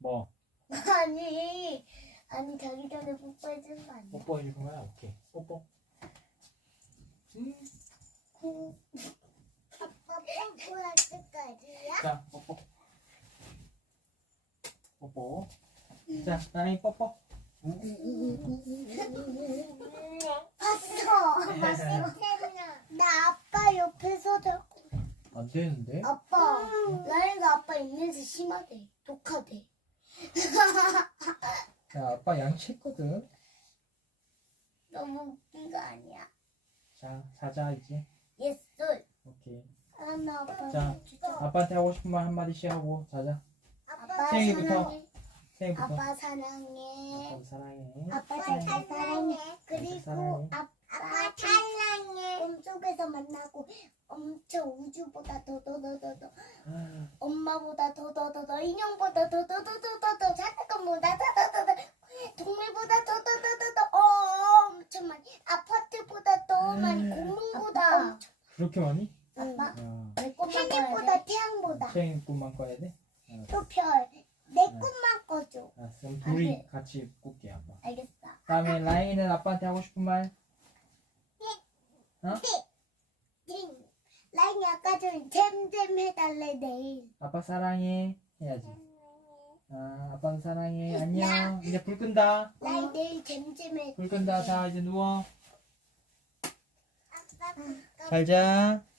뭐? 아니 아니 자기 전에 뽀뽀해준 거 아니야? 뽀뽀 해 줄 거야? 오케이. 뽀뽀. 음. 그 아빠 뽀뽀할 때까지야? 자 뽀뽀. 뽀뽀. 자 나이 뽀뽀. 봤어 봤어. 나 아빠 옆에서 자꾸 안 되는데? 아빠. 라이가 아빠 입냄새 심하대. 독하대 자 아빠 양치했거든. 너무 웃긴 거 아니야? 자 자자 이제. 예스 오케이. 아빠 자. 아빠한테 하고 싶은 말 한마디씩 하고 자자. 아빠 생일부터. 사랑해. 생일부터. 아빠 사랑해. 아빠 사랑해. 아빠 잘 사랑해. 그리고 사랑해. 아빠 사랑해 꿈속에서 만나고 엄청 우주보다 더 더 더 더더 아, 엄마보다 더 더 더 더 인형보다 더 더 더 더더 자전거보다 더 더 더 더 동물보다 더 더 더 더더 어, 엄청 많이 아파트보다 더 많이 공룡보다 그렇게 많이? 아빠 야 하늘보다 태양보다 생일 꿈만 꿔야 돼? 또별내 꿈만 꺼줘 아, 그럼 둘이 같이 꿀게 아빠 알겠어 다음에 라인은 아빠한테 하고 싶은 말 라인이 아까 전에 잼잼 해달래 내일 아빠 사랑해. 해야지. 아 아빠는 사랑해. 안녕. 이제 불 끈다. 라인 내일 잼잼 해 불 끈다. 자 이제 누워. 잘자. 어.